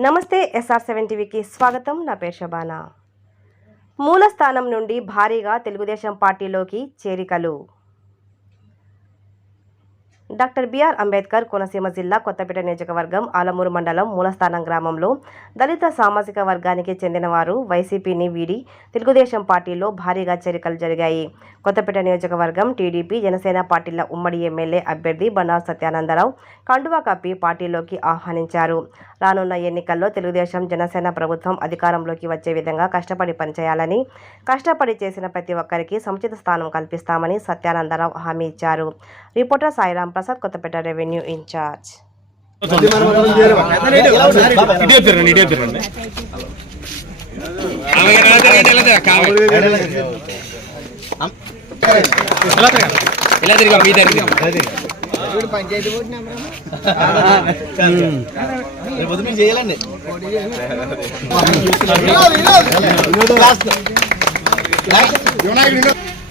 నమస్తే SR seven టీవీకి స్వాగతం. నా పేరు శబానా. మూల స్థానం నుండి భారీగా తెలుగుదేశం పార్టీలోకి చేరికలు. డాక్టర్ బిఆర్ అంబేద్కర్ కోనసీమ జిల్లా కొత్తపేట నియోజకవర్గం ఆలమూరు మండలం మూలస్థానం గ్రామంలో దళిత సామాజిక వర్గానికి చెందినవారు వైసీపీని వీడి తెలుగుదేశం పార్టీలో భారీగా చేరికలు జరిగాయి. కొత్తపేట నియోజకవర్గం టీడీపీ జనసేన పార్టీల ఉమ్మడి ఎమ్మెల్యే అభ్యర్థి బండారు సత్యానందరావు కండువా కప్పి పార్టీలోకి ఆహ్వానించారు. రానున్న ఎన్నికల్లో తెలుగుదేశం జనసేన ప్రభుత్వం అధికారంలోకి వచ్చే విధంగా కష్టపడి పనిచేయాలని కష్టపడి చేసిన ప్రతి ఒక్కరికి సముచిత స్థానం కల్పిస్తామని సత్యానందరావు హామీ ఇచ్చారు. Reporter Sairam Prasad Kothapeta revenue incharge ఇదే తిరగండి ఇదే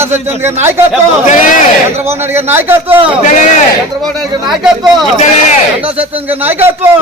ఇక్కడికి అటుగా కొట్టండి. నాయకత్వం. చంద్రబాబు నాయుడు గారి నాయకత్వం. చంద్రబాబు నాయుడు గారి నాయకత్వం. సత్యం గారి నాయకత్వం.